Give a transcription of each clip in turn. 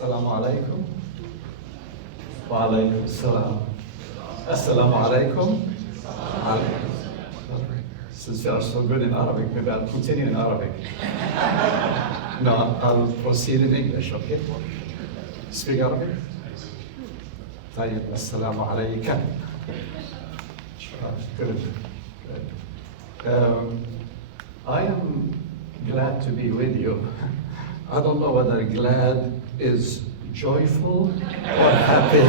Assalamu alaikum. Wa alaikum salam. Assalamu alaikum. Since you are so good in Arabic, maybe I'll continue in Arabic. No, I'll proceed in English, okay? Speak Arabic? طيب, Assalamu alaikum. Good. I am glad to be with you. I don't know whether glad is joyful or happy.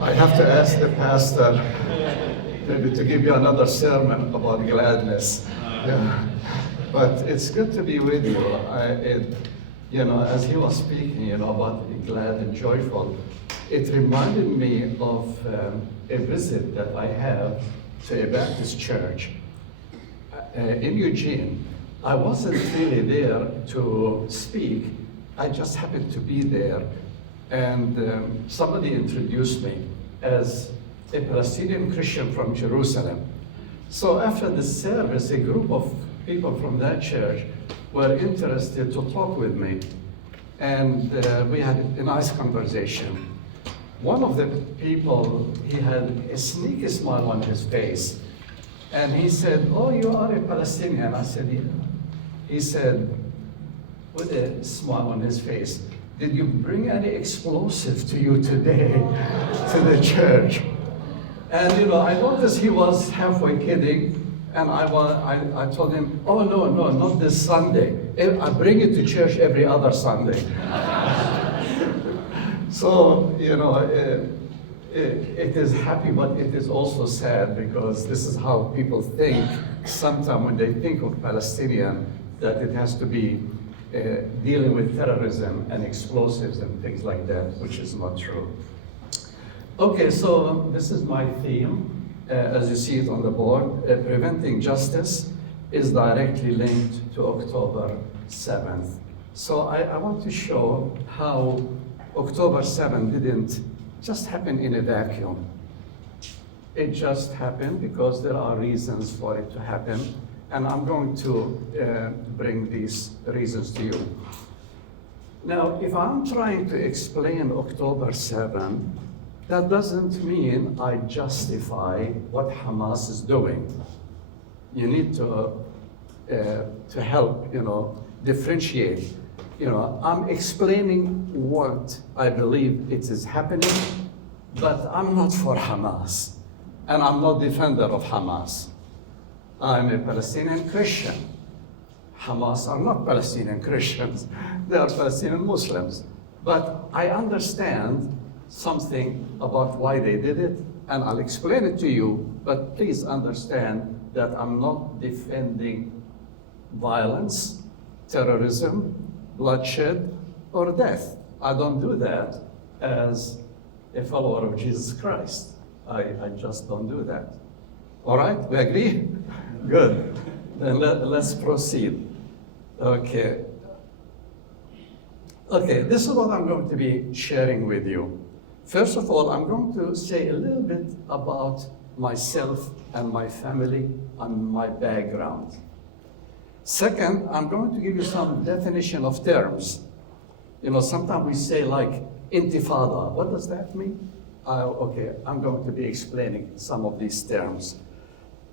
I have to ask the pastor maybe to give you another sermon about gladness. Yeah. But it's good to be with you. As he was speaking, about glad and joyful, it reminded me of a visit that I have to a Baptist church in Eugene. I wasn't really there to speak. I just happened to be there. And somebody introduced me as a Palestinian Christian from Jerusalem. So after the service, a group of people from that church were interested to talk with me. And we had a nice conversation. One of the people, he had a sneaky smile on his face. And he said, "Oh, you are a Palestinian." I said, "Yeah." He said, with a smile on his face, "Did you bring any explosive to you today to the church?" And I noticed he was halfway kidding, and I told him, "Oh, no, not this Sunday. I bring it to church every other Sunday." So, it is happy, but it is also sad, because this is how people think sometimes when they think of Palestinian, that it has to be dealing with terrorism and explosives and things like that, which is not true. Okay, so this is my theme, as you see it on the board. Preventing justice is directly linked to October 7th. So I want to show how October 7th didn't just happen in a vacuum. It just happened because there are reasons for it to happen, and I'm going to bring these reasons to you. Now, if I'm trying to explain October 7th, that doesn't mean I justify what Hamas is doing. You need to help, differentiate. I'm explaining what I believe it is happening, but I'm not for Hamas, and I'm not defender of Hamas. I'm a Palestinian Christian. Hamas are not Palestinian Christians. They are Palestinian Muslims. But I understand something about why they did it, and I'll explain it to you, but please understand that I'm not defending violence, terrorism, bloodshed, or death. I don't do that as a follower of Jesus Christ. I just don't do that. All right, we agree? Good. Then let's proceed. Okay, this is what I'm going to be sharing with you. First of all, I'm going to say a little bit about myself and my family and my background. Second, I'm going to give you some definition of terms. Sometimes we say like intifada. What does that mean? Okay, I'm going to be explaining some of these terms.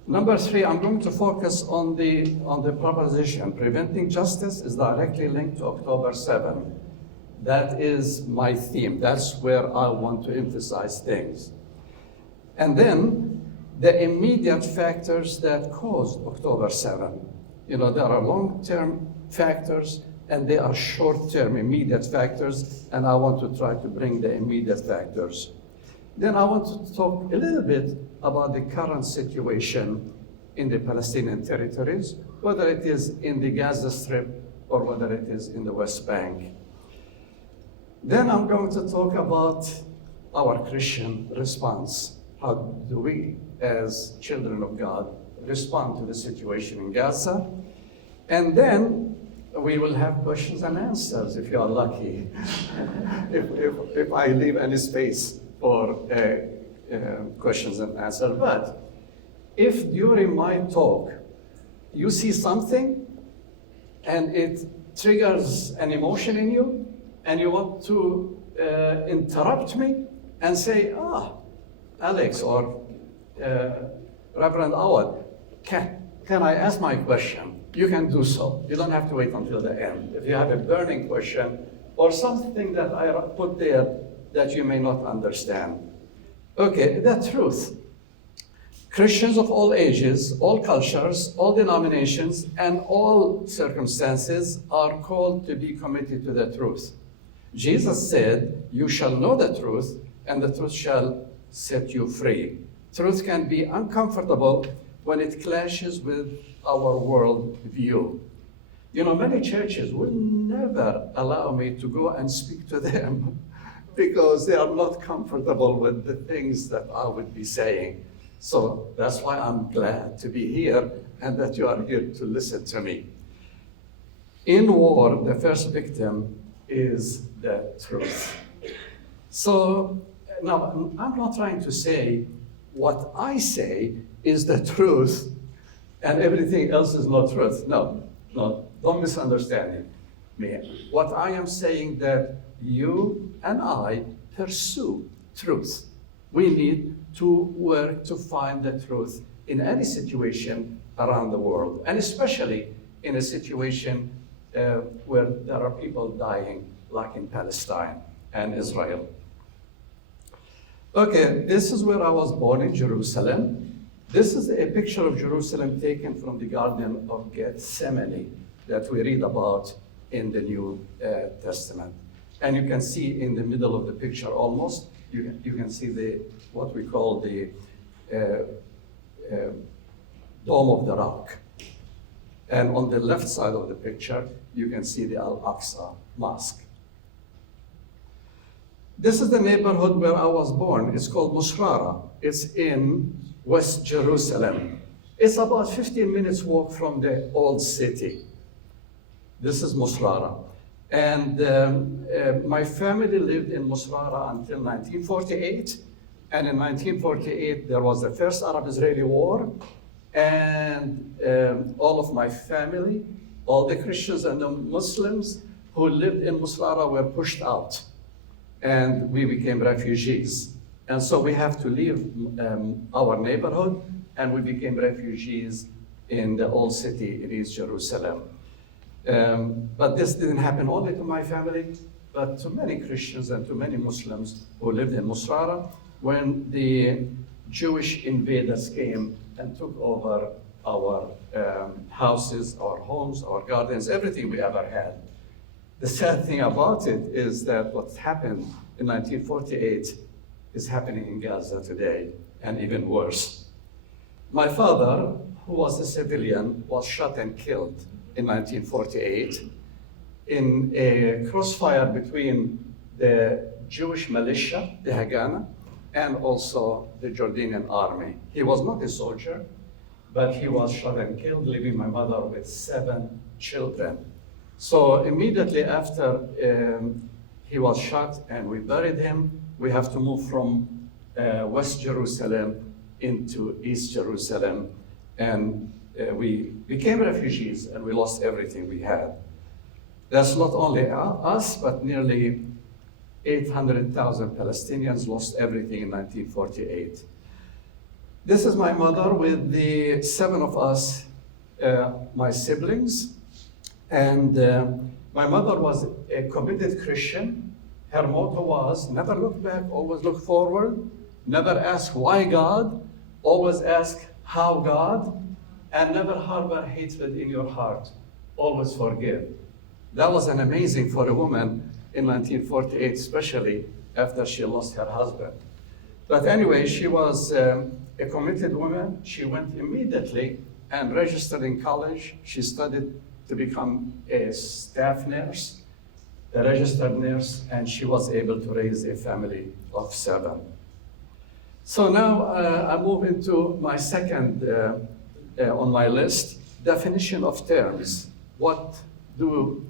Number three, I'm going to focus on the proposition. Preventing justice is directly linked to October 7th. That is my theme. That's where I want to emphasize things. And then the immediate factors that caused October 7th. There are long-term factors and there are short-term immediate factors, and I want to try to bring the immediate factors. Then I want to talk a little bit about the current situation in the Palestinian territories, whether it is in the Gaza Strip or whether it is in the West Bank. Then I'm going to talk about our Christian response. How do we, as children of God, respond to the situation in Gaza? And then we will have questions and answers, if you are lucky, if I leave any space for questions and answers. But if during my talk you see something and it triggers an emotion in you, and you want to interrupt me and say, Alex or Reverend Awad, can I ask my question? You can do so. You don't have to wait until the end. If you have a burning question or something that I put there that you may not understand. Okay, the truth. Christians of all ages, all cultures, all denominations, and all circumstances are called to be committed to the truth. Jesus said, "You shall know the truth, and the truth shall set you free." Truth can be uncomfortable when it clashes with our world view. You know, many churches will never allow me to go and speak to them because they are not comfortable with the things that I would be saying. So that's why I'm glad to be here and that you are here to listen to me. In war, the first victim is the truth. So now, I'm not trying to say what I say is the truth and everything else is not truth. No, don't misunderstand me. What I am saying that you and I pursue truth. We need to work to find the truth in any situation around the world, and especially in a situation where there are people dying, like in Palestine and Israel. Okay, this is where I was born in Jerusalem. This is a picture of Jerusalem taken from the Garden of Gethsemane that we read about in the New Testament. And you can see in the middle of the picture almost, you can see what we call the Dome of the Rock. And on the left side of the picture, you can see the Al-Aqsa Mosque. This is the neighborhood where I was born. It's called Musrara. It's in West Jerusalem. It's about 15 minutes walk from the old city. This is Musrara. And my family lived in Musrara until 1948. And in 1948, there was the first Arab-Israeli war. And all of my family, all the Christians and the Muslims who lived in Musrara were pushed out. And we became refugees. And so we have to leave our neighborhood, and we became refugees in the old city in East Jerusalem. But this didn't happen only to my family, but to many Christians and to many Muslims who lived in Musrara when the Jewish invaders came and took over our houses, our homes, our gardens, everything we ever had. The sad thing about it is that what happened in 1948 is happening in Gaza today, and even worse. My father, who was a civilian, was shot and killed in 1948 in a crossfire between the Jewish militia, the Haganah, and also the Jordanian army. He was not a soldier, but he was shot and killed, leaving my mother with 7 children. So immediately after he was shot and we buried him, we have to move from West Jerusalem into East Jerusalem. And we became refugees and we lost everything we had. That's not only us, but nearly 800,000 Palestinians lost everything in 1948. This is my mother with the 7 of us, my siblings. And my mother was a committed Christian. Her motto was, never look back, always look forward. Never ask why God, always ask how God. And never harbor hatred in your heart, always forgive. That was an amazing for a woman in 1948, especially after she lost her husband. But anyway, she was a committed woman. She went immediately and registered in college. She studied to become a staff nurse, a registered nurse, and she was able to raise a family of 7. So now I move into my second on my list, definition of terms. What do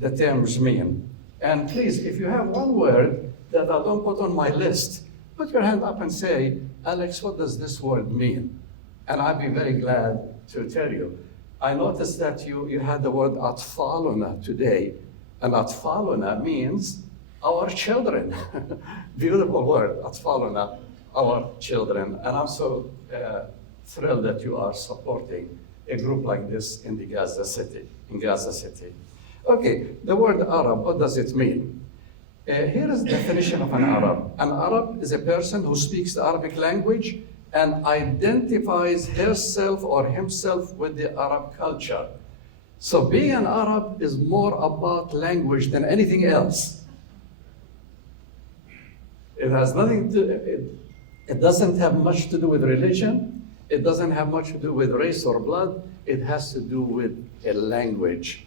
the terms mean? And please, if you have one word that I don't put on my list, put your hand up and say, Alex, what does this word mean? And I'd be very glad to tell you. I noticed that you had the word atfaluna today. And atfaluna means our children. Beautiful word, atfaluna, our children. And I'm so thrilled that you are supporting a group like this in Gaza City. Okay, the word Arab, what does it mean? Here is the definition of an Arab. An Arab is a person who speaks the Arabic language and identifies herself or himself with the Arab culture. So being an Arab is more about language than anything else. It has nothing to, it doesn't have much to do with religion. It doesn't have much to do with race or blood. It has to do with a language.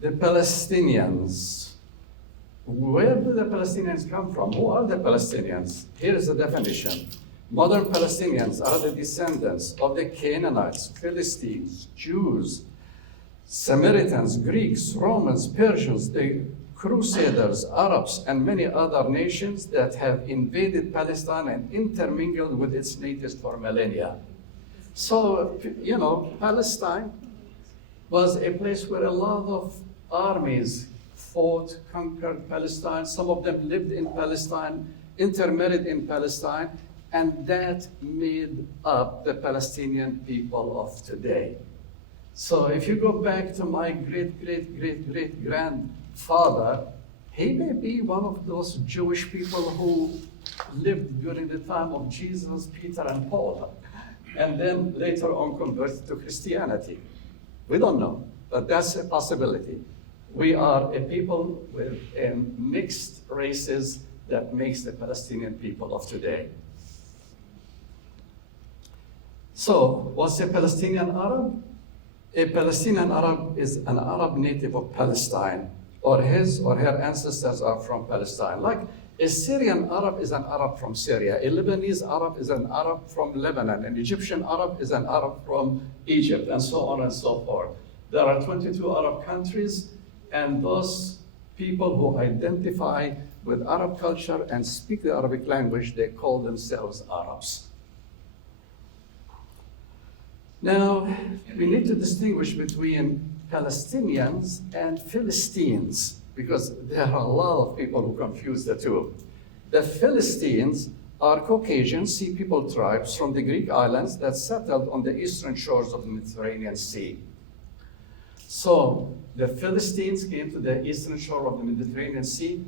The Palestinians. Where do the Palestinians come from? Who are the Palestinians? Here is the definition. Modern Palestinians are the descendants of the Canaanites, Philistines, Jews, Samaritans, Greeks, Romans, Persians, the Crusaders, Arabs, and many other nations that have invaded Palestine and intermingled with its natives for millennia. So, you know, Palestine was a place where a lot of armies fought, conquered Palestine. Some of them lived in Palestine, intermarried in Palestine, and that made up the Palestinian people of today. So if you go back to my great-great-great-great-grandfather, he may be one of those Jewish people who lived during the time of Jesus, Peter, and Paul, and then later on converted to Christianity. We don't know, but that's a possibility. We are a people with mixed races that makes the Palestinian people of today. So, what's a Palestinian Arab? A Palestinian Arab is an Arab native of Palestine, or his or her ancestors are from Palestine. Like a Syrian Arab is an Arab from Syria, a Lebanese Arab is an Arab from Lebanon, an Egyptian Arab is an Arab from Egypt, and so on and so forth. There are 22 Arab countries, and those people who identify with Arab culture and speak the Arabic language, they call themselves Arabs. Now, we need to distinguish between Palestinians and Philistines, because there are a lot of people who confuse the two. The Philistines are Caucasian Sea People tribes from the Greek islands that settled on the eastern shores of the Mediterranean Sea. So the Philistines came to the eastern shore of the Mediterranean Sea,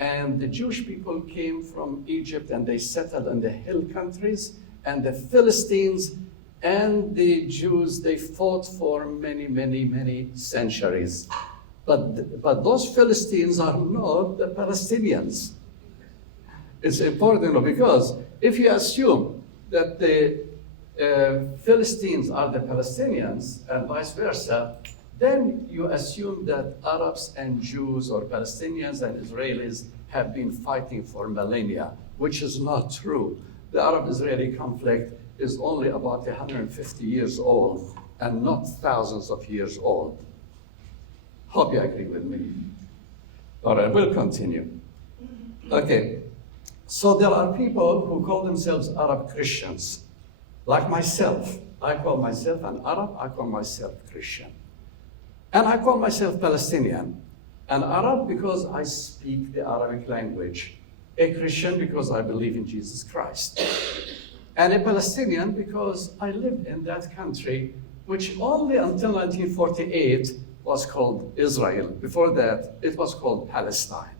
and the Jewish people came from Egypt and they settled in the hill countries, and the Philistines and the Jews, they fought for many, many, many centuries. But those Philistines are not the Palestinians. It's important because if you assume that the Philistines are the Palestinians and vice versa, then you assume that Arabs and Jews or Palestinians and Israelis have been fighting for millennia, which is not true. The Arab-Israeli conflict is only about 150 years old and not thousands of years old. Hope you agree with me. All right, we'll continue. Okay, so there are people who call themselves Arab Christians. Like myself, I call myself an Arab, I call myself Christian. And I call myself Palestinian. An Arab because I speak the Arabic language. A Christian because I believe in Jesus Christ. And a Palestinian because I lived in that country, which only until 1948 was called Israel. Before that, it was called Palestine.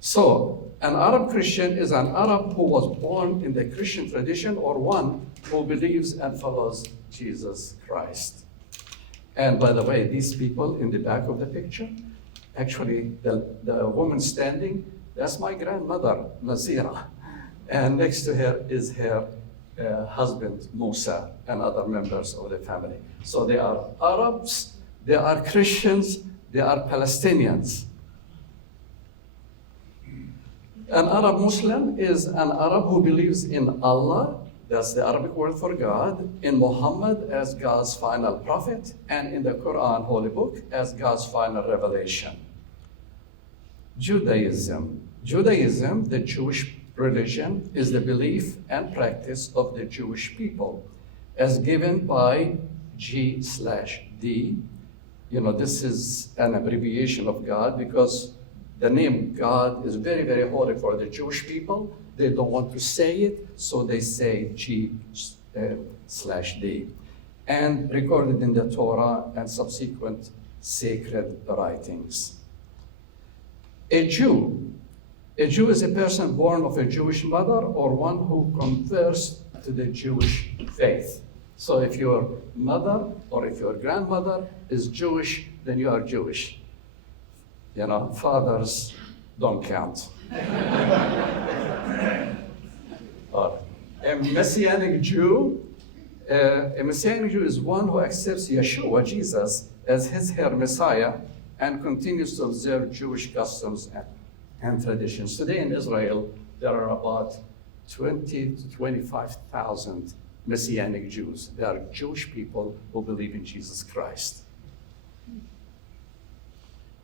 So, an Arab Christian is an Arab who was born in the Christian tradition or one who believes and follows Jesus Christ. And by the way, these people in the back of the picture, actually the woman standing, that's my grandmother, Nazira. And next to her is her husband, Musa, and other members of the family. So they are Arabs, they are Christians, they are Palestinians. An Arab Muslim is an Arab who believes in Allah, that's the Arabic word for God, in Muhammad as God's final prophet, and in the Quran, Holy Book, as God's final revelation. Judaism, the Jewish religion, is the belief and practice of the Jewish people, as given by G/D, this is an abbreviation of God because the name God is very, very holy for the Jewish people. They don't want to say it, so they say G/D. And recorded in the Torah and subsequent sacred writings. A Jew is a person born of a Jewish mother or one who converts to the Jewish faith. So if your mother or if your grandmother is Jewish, then you are Jewish. Fathers don't count. A Messianic Jew is one who accepts Yeshua, Jesus, as her Messiah and continues to observe Jewish customs and traditions. Today in Israel, there are about 20 to 25,000 Messianic Jews. They are Jewish people who believe in Jesus Christ.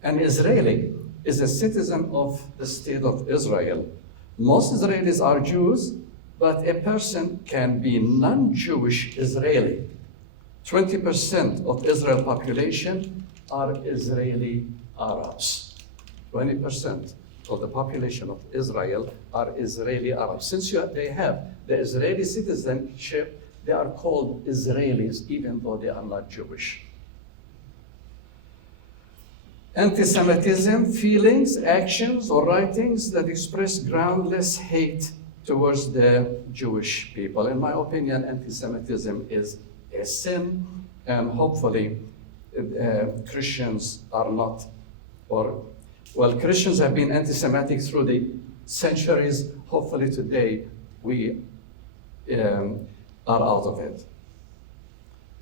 An Israeli is a citizen of the state of Israel. Most Israelis are Jews, but a person can be non-Jewish Israeli. 20% of Israel population are Israeli Arabs. 20% of the population of Israel are Israeli Arabs. Since they have the Israeli citizenship, they are called Israelis, even though they are not Jewish. Anti-Semitism, feelings, actions, or writings that express groundless hate towards the Jewish people. In my opinion, anti-Semitism is a sin, and hopefully Christians are not, Christians have been anti-Semitic through the centuries. Hopefully today we are out of it.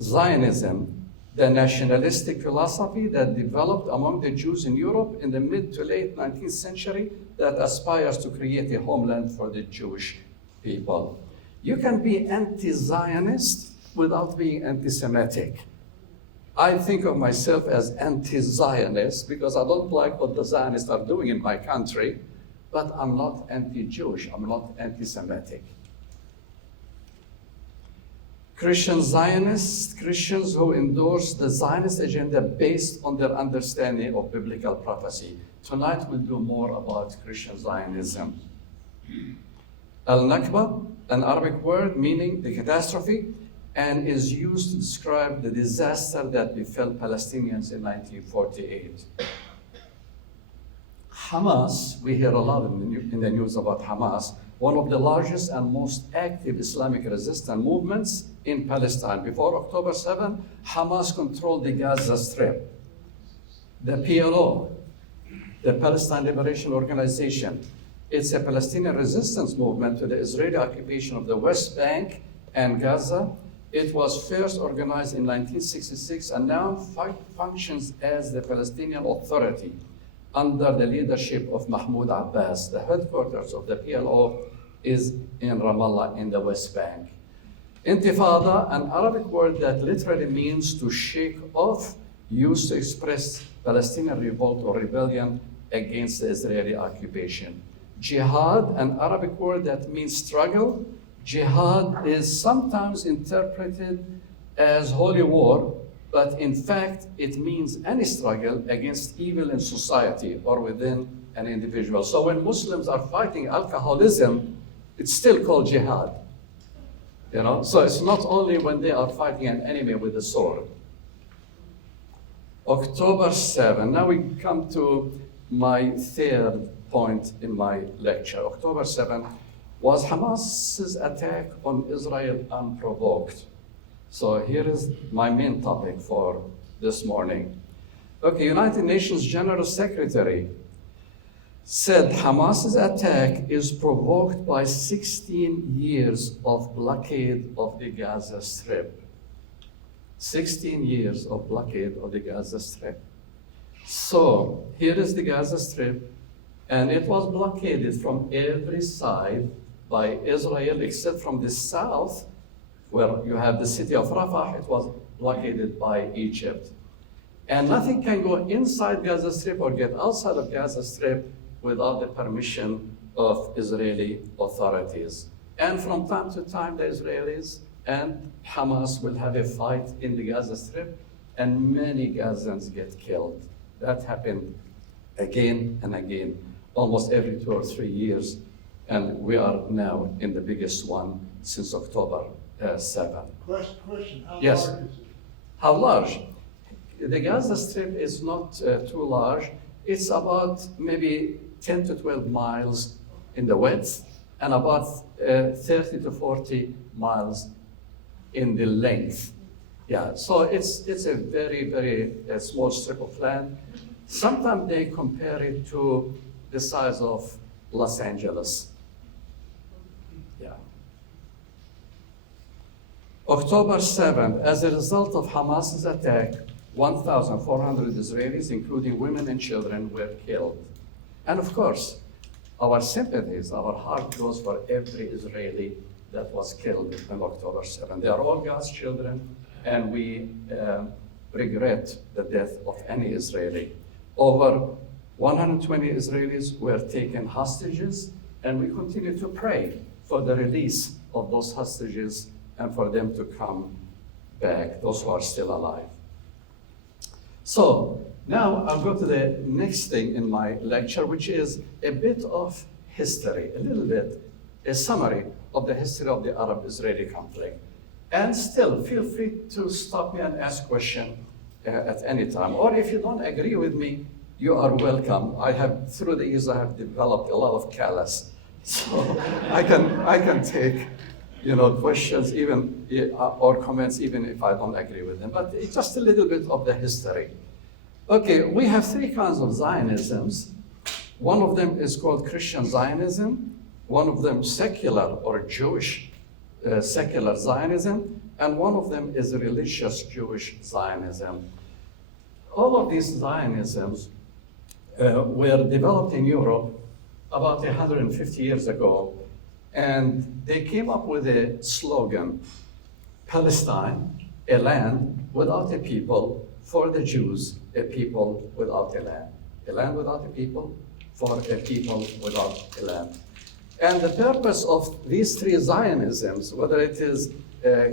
Zionism, the nationalistic philosophy that developed among the Jews in Europe in the mid to late 19th century that aspires to create a homeland for the Jewish people. You can be anti-Zionist without being anti-Semitic. I think of myself as anti-Zionist because I don't like what the Zionists are doing in my country, but I'm not anti-Jewish, I'm not anti-Semitic. Christian Zionists, Christians who endorse the Zionist agenda based on their understanding of biblical prophecy. Tonight we'll do more about Christian Zionism. Al-Nakba, an Arabic word meaning the catastrophe, and is used to describe the disaster that befell Palestinians in 1948. Hamas, we hear a lot in the news about Hamas, one of the largest and most active Islamic resistance movements in Palestine. Before October 7, Hamas controlled the Gaza Strip. The PLO, the Palestine Liberation Organization, it's a Palestinian resistance movement to the Israeli occupation of the West Bank and Gaza. It was first organized in 1966 and now functions as the Palestinian Authority under the leadership of Mahmoud Abbas. The headquarters of the PLO is in Ramallah in the West Bank. Intifada, an Arabic word that literally means to shake off, used to express Palestinian revolt or rebellion against the Israeli occupation. Jihad, an Arabic word that means struggle. Jihad is sometimes interpreted as holy war, but in fact, it means any struggle against evil in society or within an individual. So when Muslims are fighting alcoholism, it's still called jihad. So it's not only when they are fighting an enemy with a sword. October 7, now we come to my third point in my lecture. October 7 was Hamas's attack on Israel unprovoked. So here is my main topic for this morning. Okay, United Nations General Secretary said Hamas's attack is provoked by 16 years of blockade of the Gaza Strip. 16 years of blockade of the Gaza Strip. So here is the Gaza Strip, and it was blockaded from every side by Israel except from the south, where you have the city of Rafah. It was blockaded by Egypt. And nothing can go inside Gaza Strip or get outside of Gaza Strip without the permission of Israeli authorities. And from time to time, the Israelis and Hamas will have a fight in the Gaza Strip and many Gazans get killed. That happened again and again, almost every 2 or 3 years, and we are now in the biggest one since October 7. Question, how Yes. large is it? How large? The Gaza Strip is not too large. It's about maybe 10 to 12 miles in the width and about 30 to 40 miles in the length. Yeah, so it's a very, very small strip of land. Sometimes they compare it to the size of Los Angeles. Yeah. October 7th, as a result of Hamas's attack, 1,400 Israelis, including women and children, were killed. And of course, our sympathies, our heart goes for every Israeli that was killed on October 7th. They are all God's children, and we regret the death of any Israeli. Over 120 Israelis were taken hostages, and we continue to pray for the release of those hostages and for them to come back, those who are still alive. So now I'll go to the next thing in my lecture, which is a bit of history, a little bit, a summary of the history of the Arab-Israeli conflict. And still, feel free to stop me and ask questions at any time. Or if you don't agree with me, you are welcome. Through the years, I have developed a lot of callous. So I can take, questions even, or comments even if I don't agree with them. But it's just a little bit of the history. Okay, we have 3 kinds of Zionisms. One of them is called Christian Zionism, one of them secular or Jewish secular Zionism, and one of them is religious Jewish Zionism. All of these Zionisms were developed in Europe about 150 years ago, and they came up with a slogan, Palestine, a land without a people, for the Jews, a people without a land. A land without a people, for a people without a land. And the purpose of these 3 Zionisms, whether it is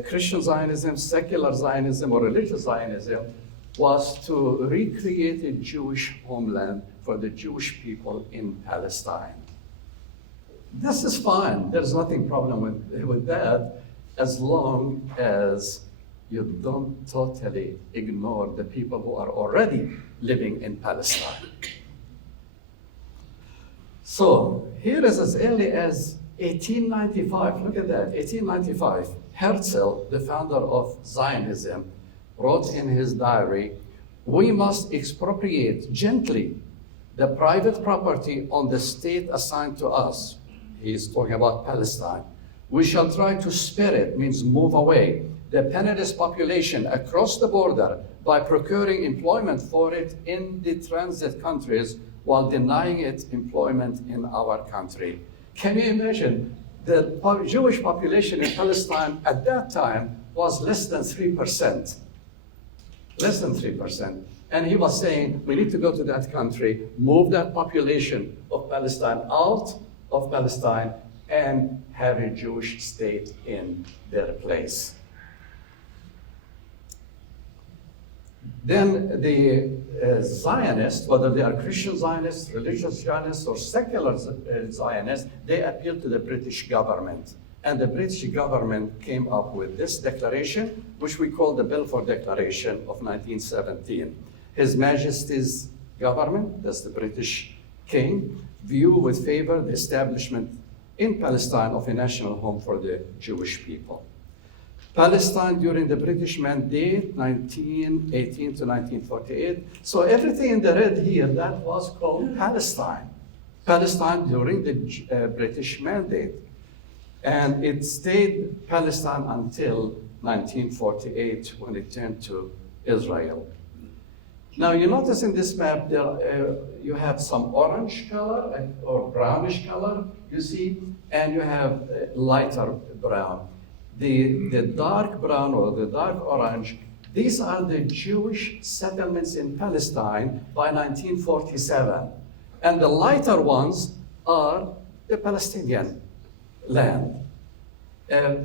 Christian Zionism, secular Zionism, or religious Zionism, was to recreate a Jewish homeland for the Jewish people in Palestine. This is fine. There's nothing problem with that, as long as you don't totally ignore the people who are already living in Palestine. So here is as early as 1895, look at that, 1895, Herzl, the founder of Zionism, wrote in his diary, "We must expropriate gently the private property on the state assigned to us." He's talking about Palestine. "We shall try to spare it," means move away, "the penniless population across the border by procuring employment for it in the transit countries while denying it employment in our country." Can you imagine? The Jewish population in Palestine at that time was less than 3%. Less than 3%. And he was saying, we need to go to that country, move that population of Palestine out of Palestine, and have a Jewish state in their place. Then the Zionists, whether they are Christian Zionists, religious Zionists, or secular Zionists, they appeal to the British government. And the British government came up with this declaration, which we call the Balfour Declaration of 1917. His Majesty's government, that's the British King, view with favor the establishment in Palestine of a national home for the Jewish people. Palestine during the British Mandate, 1918 to 1948. So everything in the red here, that was called Palestine. Palestine during the British Mandate. And it stayed Palestine until 1948 when it turned to Israel. Now you notice in this map, you have some orange color or brownish color, you see, and you have lighter brown. The dark brown or the dark orange, these are the Jewish settlements in Palestine by 1947. And the lighter ones are the Palestinian land.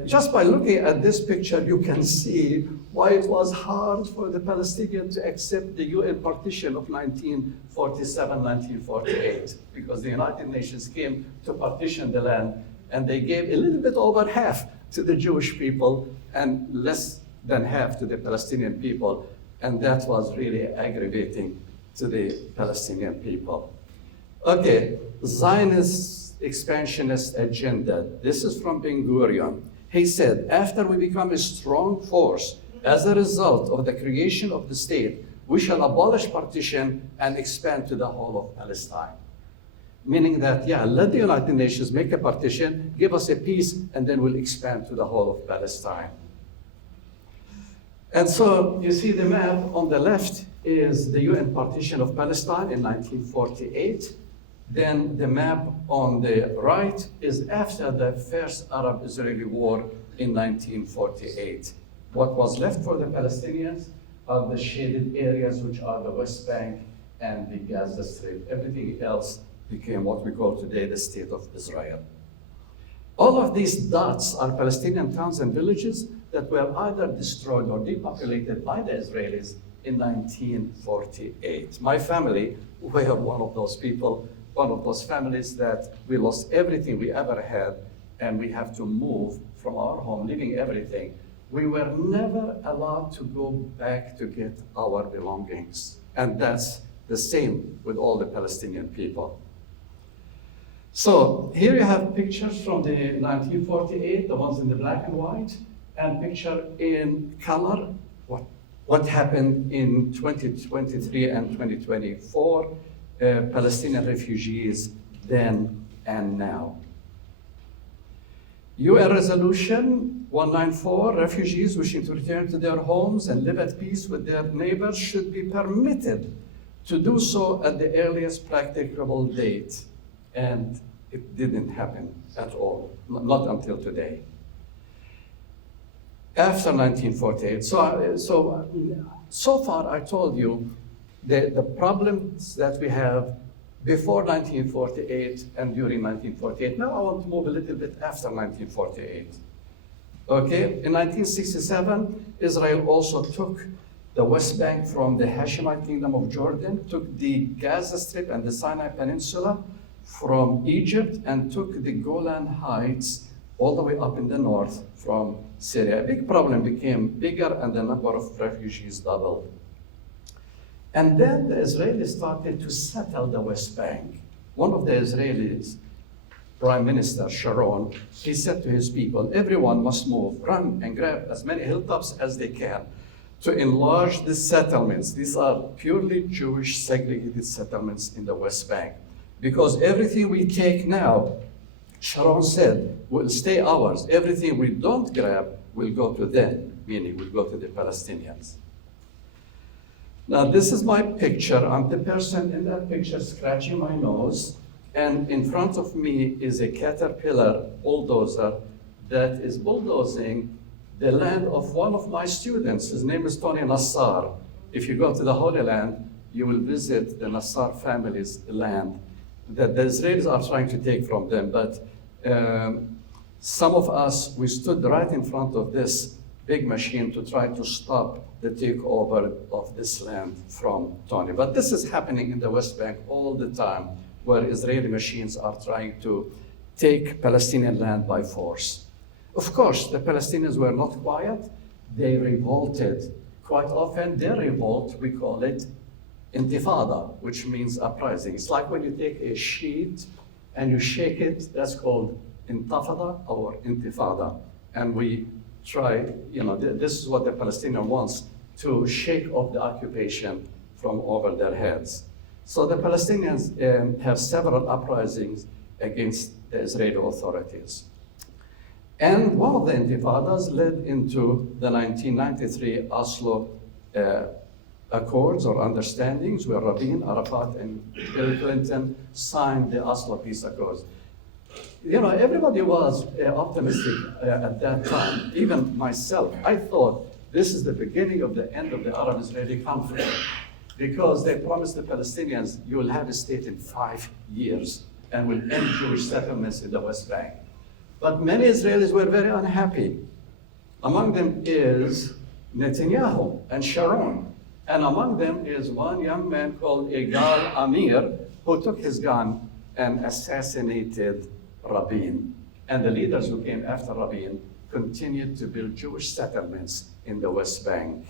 Just by looking at this picture, you can see why it was hard for the Palestinians to accept the UN partition of 1947, 1948, because the United Nations came to partition the land, and they gave a little bit over half to the Jewish people and less than half to the Palestinian people, and that was really aggravating to the Palestinian people. Okay, Zionist expansionist agenda. This is from Ben-Gurion. He said, after we become a strong force as a result of the creation of the state, we shall abolish partition and expand to the whole of Palestine. Meaning that, yeah, let the United Nations make a partition, give us a peace, and then we'll expand to the whole of Palestine. And so you see the map on the left is the UN partition of Palestine in 1948. Then the map on the right is after the first Arab-Israeli war in 1948. What was left for the Palestinians are the shaded areas, which are the West Bank and the Gaza Strip. Everything else became what we call today the State of Israel. All of these dots are Palestinian towns and villages that were either destroyed or depopulated by the Israelis in 1948. My family, we are one of those people, one of those families that we lost everything we ever had, and we have to move from our home, leaving everything. We were never allowed to go back to get our belongings. And that's the same with all the Palestinian people. So here you have pictures from the 1948, the ones in the black and white, and picture in color, what happened in 2023 and 2024, Palestinian refugees then and now. UN Resolution 194, refugees wishing to return to their homes and live at peace with their neighbors should be permitted to do so at the earliest practicable date. And it didn't happen at all, not until today. After 1948, so far I told you the problems that we have before 1948 and during 1948. Now I want to move a little bit after 1948. Okay, in 1967, Israel also took the West Bank from the Hashemite Kingdom of Jordan, took the Gaza Strip and the Sinai Peninsula from Egypt, and took the Golan Heights all the way up in the north from Syria. A big problem became bigger, and the number of refugees doubled. And then the Israelis started to settle the West Bank. One of the Israelis, Prime Minister Sharon, he said to his people, everyone must move, run and grab as many hilltops as they can to enlarge the settlements. These are purely Jewish segregated settlements in the West Bank. Because everything we take now, Sharon said, will stay ours. Everything we don't grab will go to them, meaning will go to the Palestinians. Now, this is my picture. I'm the person in that picture scratching my nose, and in front of me is a Caterpillar bulldozer that is bulldozing the land of one of my students. His name is Tony Nassar. If you go to the Holy Land, you will visit the Nassar family's land that the Israelis are trying to take from them. But some of us, we stood right in front of this big machine to try to stop the takeover of this land from Tony. But this is happening in the West Bank all the time, where Israeli machines are trying to take Palestinian land by force. Of course, the Palestinians were not quiet. They revolted. Quite often, their revolt, we call it intifada, which means uprising. It's like when you take a sheet and you shake it, that's called intifada or intifada. And we try, this is what the Palestinian wants, to shake off the occupation from over their heads. So the Palestinians have several uprisings against the Israeli authorities. And one of the intifadas led into the 1993 Oslo Accords or understandings, where Rabin, Arafat, and Bill Clinton signed the Oslo Peace Accords. Everybody was optimistic at that time, even myself. I thought this is the beginning of the end of the Arab-Israeli conflict, because they promised the Palestinians, you will have a state in 5 years and will end Jewish settlements in the West Bank. But many Israelis were very unhappy. Among them is Netanyahu and Sharon. And among them is one young man called Egar Amir, who took his gun and assassinated Rabin. And the leaders who came after Rabin continued to build Jewish settlements in the West Bank.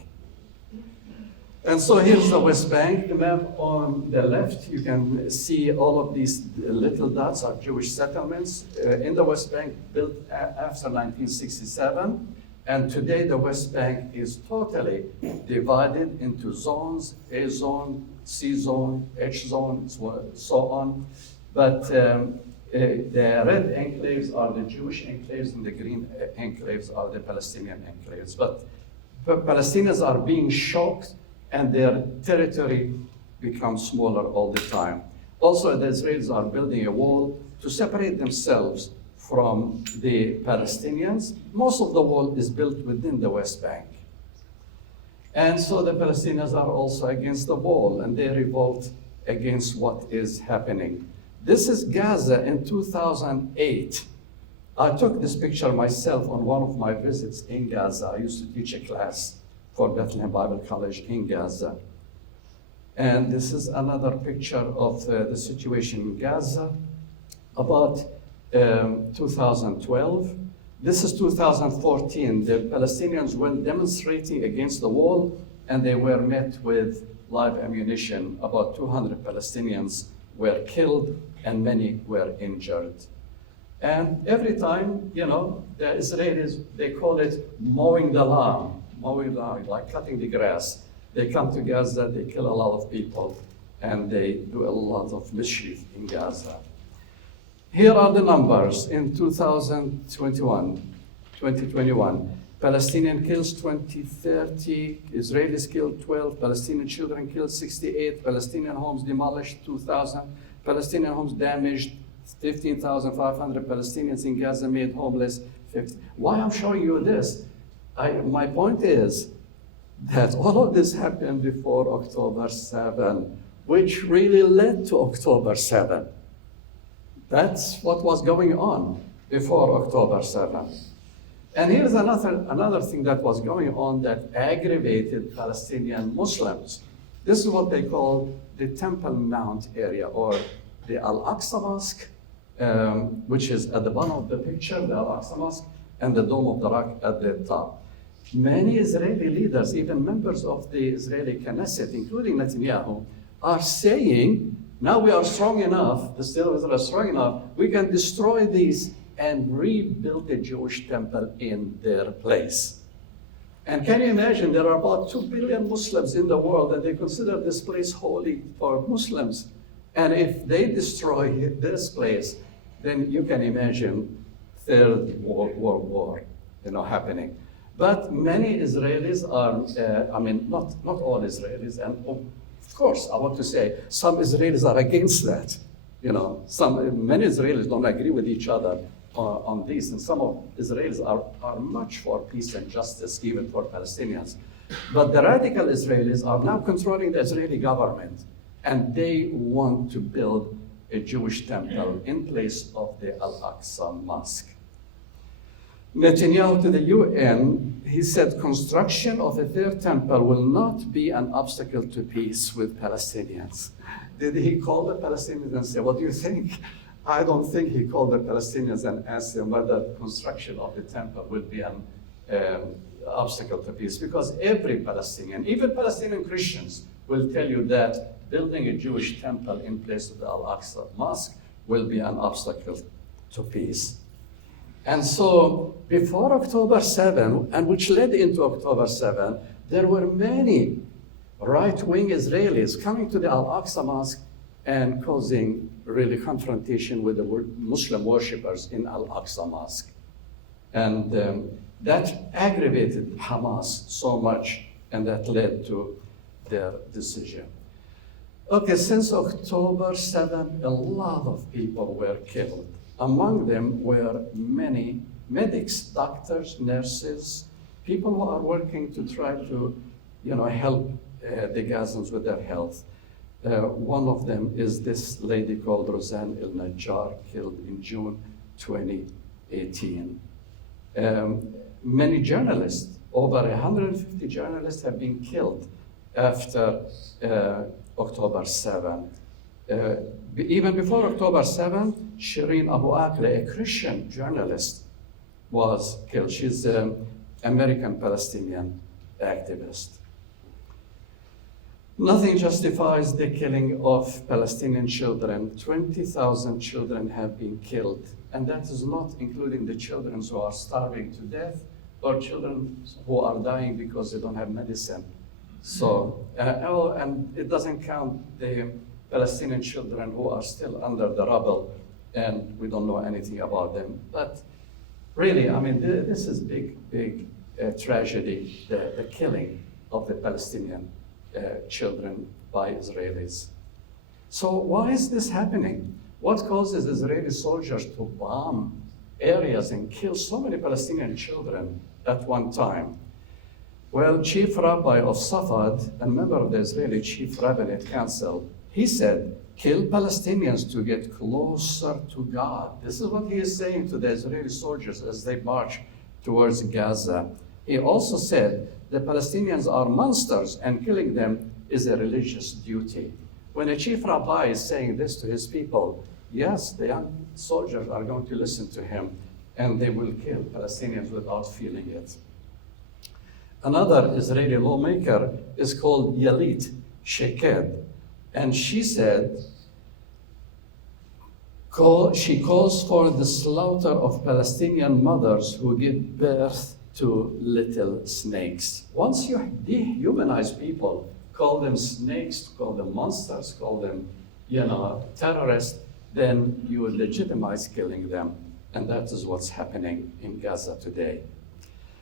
And so here's the West Bank, the map on the left. You can see all of these little dots are Jewish settlements in the West Bank built after 1967. And today the West Bank is totally divided into zones, A zone, C zone, H zone, so on. But the red enclaves are the Jewish enclaves and the green enclaves are the Palestinian enclaves. But Palestinians are being shocked and their territory becomes smaller all the time. Also, the Israelis are building a wall to separate themselves from the Palestinians. Most of the wall is built within the West Bank. And so the Palestinians are also against the wall and they revolt against what is happening. This is Gaza in 2008. I took this picture myself on one of my visits in Gaza. I used to teach a class for Bethlehem Bible College in Gaza. And this is another picture of the situation in Gaza about 2012. This is 2014. The Palestinians went demonstrating against the wall and they were met with live ammunition. About 200 Palestinians were killed and many were injured. And every time, the Israelis, they call it mowing the lawn, like cutting the grass. They come to Gaza, they kill a lot of people, and they do a lot of mischief in Gaza. Here are the numbers in 2021. Palestinian kills 30, Israelis killed 12, Palestinian children killed 68, Palestinian homes demolished 2,000, Palestinian homes damaged 15,500, Palestinians in Gaza made homeless 50. Why I'm showing you this? My point is that all of this happened before October 7, which really led to October 7. That's what was going on before October 7. And here's another thing that was going on that aggravated Palestinian Muslims. This is what they call the Temple Mount area, or the Al-Aqsa Mosque, which is at the bottom of the picture, the Al-Aqsa Mosque, and the Dome of the Rock at the top. Many Israeli leaders, even members of the Israeli Knesset, including Netanyahu, are saying, now we are strong enough, the state of Israel is strong enough, we can destroy these and rebuild a Jewish temple in their place. And can you imagine, there are about 2 billion Muslims in the world and they consider this place holy for Muslims. And if they destroy this place, then you can imagine Third World War, happening. But many Israelis are, not all Israelis, and of course, I want to say, some Israelis are against that. Many Israelis don't agree with each other on this, and some of Israelis are much for peace and justice, even for Palestinians. But the radical Israelis are now controlling the Israeli government, and they want to build a Jewish temple in place of the Al-Aqsa Mosque. Netanyahu to the UN, he said, construction of a third temple will not be an obstacle to peace with Palestinians. Did he call the Palestinians and say, what do you think? I don't think he called the Palestinians and asked them whether construction of the temple would be an obstacle to peace, because every Palestinian, even Palestinian Christians, will tell you that building a Jewish temple in place of the Al-Aqsa Mosque will be an obstacle to peace. And so before October 7, and which led into October 7, there were many right-wing Israelis coming to the Al-Aqsa Mosque and causing really confrontation with the Muslim worshippers in Al-Aqsa Mosque. And that aggravated Hamas so much, and that led to their decision. Okay, since October 7, a lot of people were killed. Among them were many medics, doctors, nurses, people who are working to try to, help the Gazans with their health. One of them is this lady called Rosanne El-Najjar, killed in June 2018. Many journalists Over 150 journalists have been killed after October 7. Even before October 7, Shireen Abu Akleh, a Christian journalist, was killed. She's an American Palestinian activist. Nothing justifies the killing of Palestinian children. 20,000 children have been killed, and that is not including the children who are starving to death or children who are dying because they don't have medicine. So, and it doesn't count the Palestinian children who are still under the rubble, and we don't know anything about them. But really, I mean, this is big tragedy, the killing of the Palestinian children by Israelis. So why is this happening? What causes Israeli soldiers to bomb areas and kill so many Palestinian children at one time? Well, Chief Rabbi of Safad, a member of the Israeli Chief Rabbinate Council, he said, kill Palestinians to get closer to God. This is what he is saying to the Israeli soldiers as they march towards Gaza. He also said, the Palestinians are monsters and killing them is a religious duty. When a chief rabbi is saying this to his people, yes, the young soldiers are going to listen to him and they will kill Palestinians without feeling it. Another Israeli lawmaker is called Yalit Sheked, and she said, she calls for the slaughter of Palestinian mothers who give birth to little snakes. Once you dehumanize people, call them snakes, call them monsters, call them, terrorists, then you legitimize killing them. And that is what's happening in Gaza today.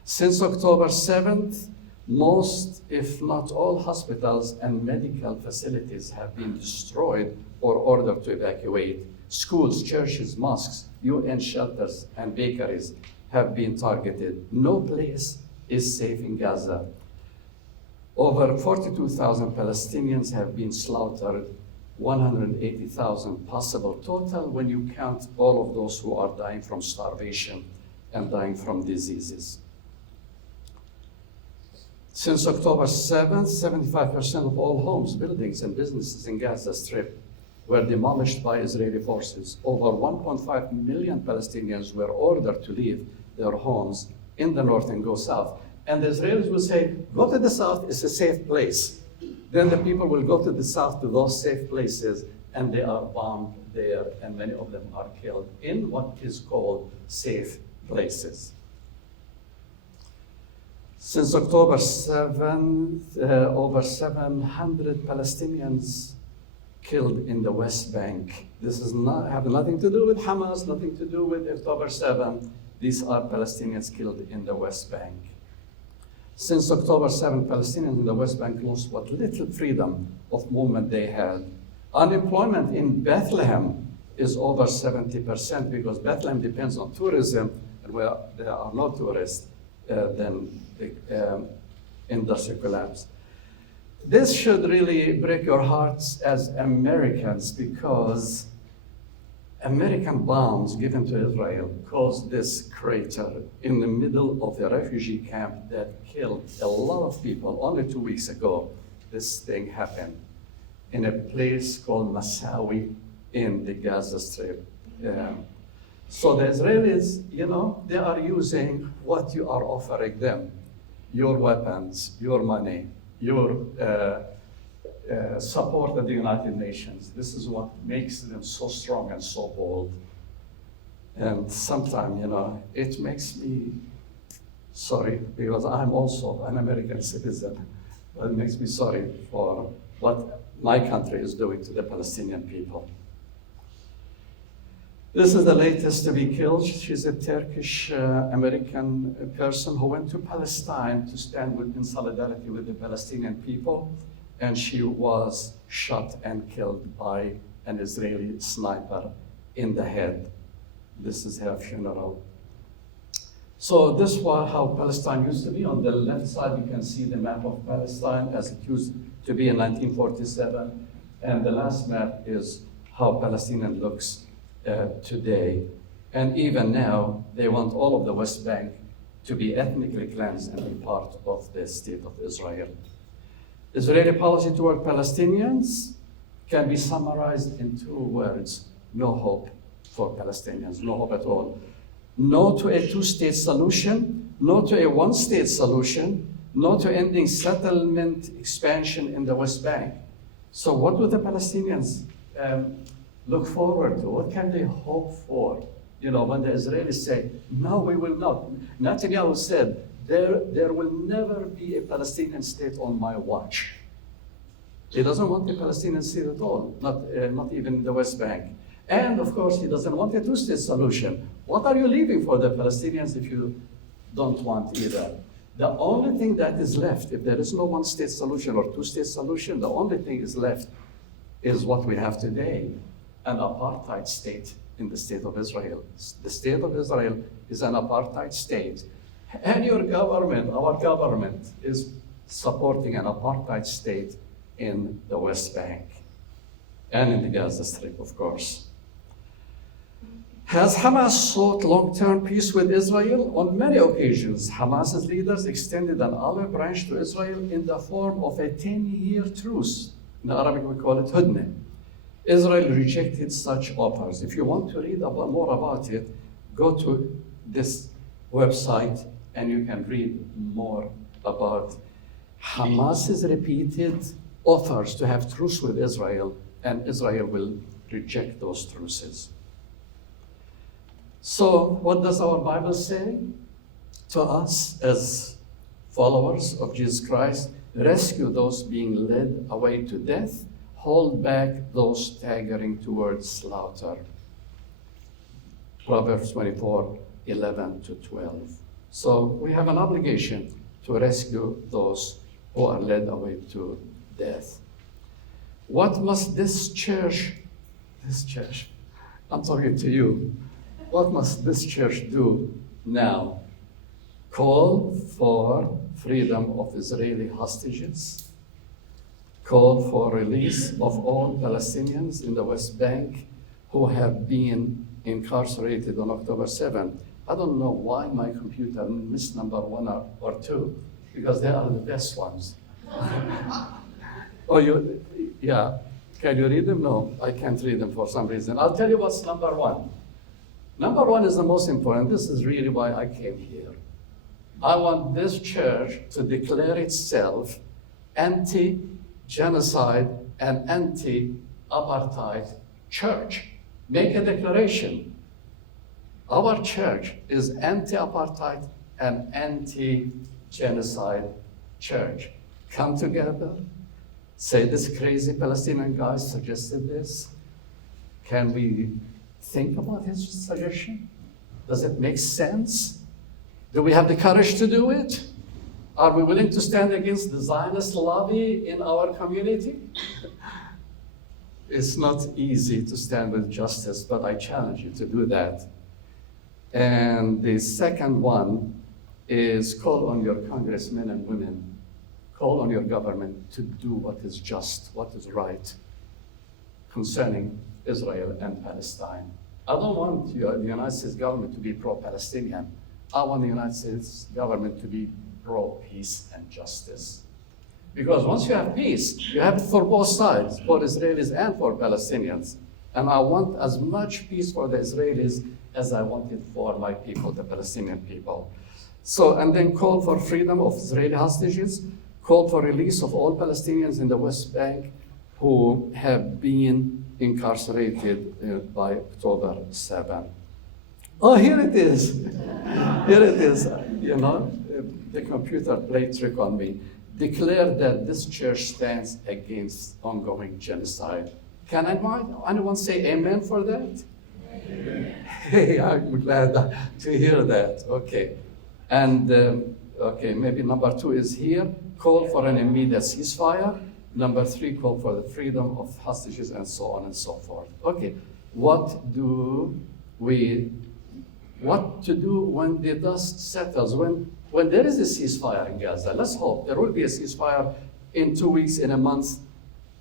Since October 7th, most, if not all, hospitals and medical facilities have been destroyed or ordered to evacuate. Schools, churches, mosques, UN shelters, and bakeries have been targeted. No place is safe in Gaza. Over 42,000 Palestinians have been slaughtered, 180,000 possible total when you count all of those who are dying from starvation and dying from diseases. Since October 7th, 75% of all homes, buildings, and businesses in Gaza Strip were demolished by Israeli forces. Over 1.5 million Palestinians were ordered to leave their homes in the north and go south. And the Israelis will say, go to the south, it's a safe place. Then the people will go to the south to those safe places, and they are bombed there, and many of them are killed in what is called safe places. Since October 7th, over 700 Palestinians killed in the West Bank. This has nothing to do with Hamas, nothing to do with October 7th. These are Palestinians killed in the West Bank. Since October 7th, Palestinians in the West Bank lost what little freedom of movement they had. Unemployment in Bethlehem is over 70% because Bethlehem depends on tourism, and where there are no tourists, then the industry collapse. This should really break your hearts as Americans, because American bombs given to Israel caused this crater in the middle of the refugee camp that killed a lot of people. Only 2 weeks ago, this thing happened in a place called Massawi in the Gaza Strip. So the Israelis, they are using what you are offering them, your weapons, your money, your support of the United Nations. This is what makes them so strong and so bold. And sometimes, it makes me sorry, because I'm also an American citizen, but it makes me sorry for what my country is doing to the Palestinian people. This is the latest to be killed. She's a Turkish American person who went to Palestine to stand in solidarity with the Palestinian people, and she was shot and killed by an Israeli sniper in the head. This is her funeral. So this was how Palestine used to be. On the left side, you can see the map of Palestine as it used to be in 1947, and the last map is how Palestine looks today. And even now, they want all of the West Bank to be ethnically cleansed and be part of the state of Israel. Israeli policy toward Palestinians can be summarized in 2 words: no hope for Palestinians, no hope at all. No to a 2-state solution, no to a 1-state solution, no to ending settlement expansion in the West Bank. So what do the Palestinians look forward to? What can they hope for? You know, when the Israelis say, no, we will not. Netanyahu said, there will never be a Palestinian state on my watch. He doesn't want a Palestinian state at all, not even the West Bank. And of course, he doesn't want a 2-state solution. What are you leaving for the Palestinians if you don't want either? The only thing that is left, if there is no 1-state solution or 2-state solution, the only thing is left is what we have today, an apartheid state in the state of Israel. The state of Israel is an apartheid state. And your government, our government, is supporting an apartheid state in the West Bank and in the Gaza Strip, of course. Has Hamas sought long-term peace with Israel? On many occasions, Hamas's leaders extended an olive branch to Israel in the form of a 10-year truce. In Arabic, we call it hudna. Israel rejected such offers. If you want to read more about it, go to this website and you can read more about Hamas's repeated offers to have truce with Israel, and Israel will reject those truces. So what does our Bible say to us as followers of Jesus Christ? Rescue those being led away to death, hold back those staggering towards slaughter. Proverbs 24, 11 to 12. So we have an obligation to rescue those who are led away to death. What must this church, I'm talking to you, what must this church do now? Call for freedom of Israeli hostages, call for release of all Palestinians in the West Bank who have been incarcerated on October 7. I don't know why my computer missed number 1 or 2, because they are the best ones. Yeah. Can you read them? No, I can't read them for some reason. I'll tell you what's number 1. Number 1 is the most important. This is really why I came here. I want this church to declare itself anti-genocide and anti-apartheid church. Make a declaration. Our church is anti-apartheid and anti-genocide church. Come together. Say this crazy Palestinian guy suggested this. Can we think about his suggestion? Does it make sense? Do we have the courage to do it? Are we willing to stand against the Zionist lobby in our community? It's not easy to stand with justice, but I challenge you to do that. And the second one is call on your congressmen and women, call on your government to do what is just, what is right concerning Israel and Palestine. I don't want the United States government to be pro-Palestinian. I want the United States government to be pro-peace and justice. Because once you have peace, you have it for both sides, for Israelis and for Palestinians. And I want as much peace for the Israelis as I want it for my people, the Palestinian people. So, and then call for freedom of Israeli hostages, call for release of all Palestinians in the West Bank who have been incarcerated by October 7. Oh, here it is. Here it is. You know, the computer played trick on me. Declare that this church stands against ongoing genocide. Can anyone say amen for that? Amen. Hey, I'm glad to hear that. Okay. And, okay, maybe number 2 is here. Call for an immediate ceasefire. Number 3, call for the freedom of hostages and so on and so forth. Okay, what to do when the dust settles, when there is a ceasefire in Gaza? Let's hope there will be a ceasefire in 2 weeks, in a month.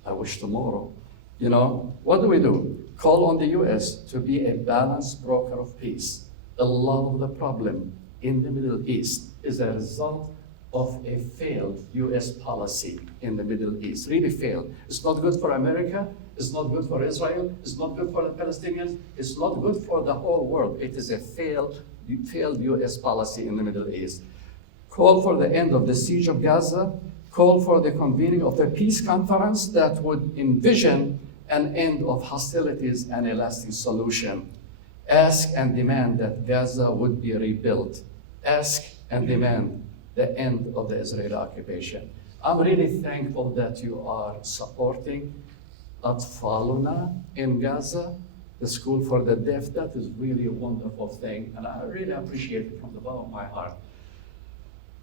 I wish tomorrow. You know, what do? Call on the U.S. to be a balanced broker of peace. A lot of the problem in the Middle East is a result of a failed US policy in the Middle East, really failed. It's not good for America, it's not good for Israel, it's not good for the Palestinians, it's not good for the whole world. It is a failed US policy in the Middle East. Call for the end of the siege of Gaza, call for the convening of a peace conference that would envision an end of hostilities and a lasting solution. Ask and demand that Gaza would be rebuilt. Ask and demand the end of the Israeli occupation. I'm really thankful that you are supporting Atfaluna in Gaza, the school for the deaf. That is really a wonderful thing, and I really appreciate it from the bottom of my heart.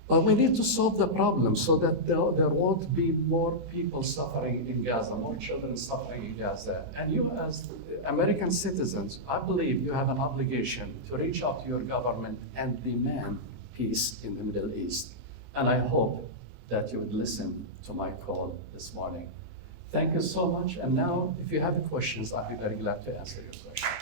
But we need to solve the problem so that there won't be more people suffering in Gaza, more children suffering in Gaza. And you as American citizens, I believe you have an obligation to reach out to your government and demand peace in the Middle East. And I hope that you would listen to my call this morning. Thank you so much. And now, if you have questions, I'll be very glad to answer your questions.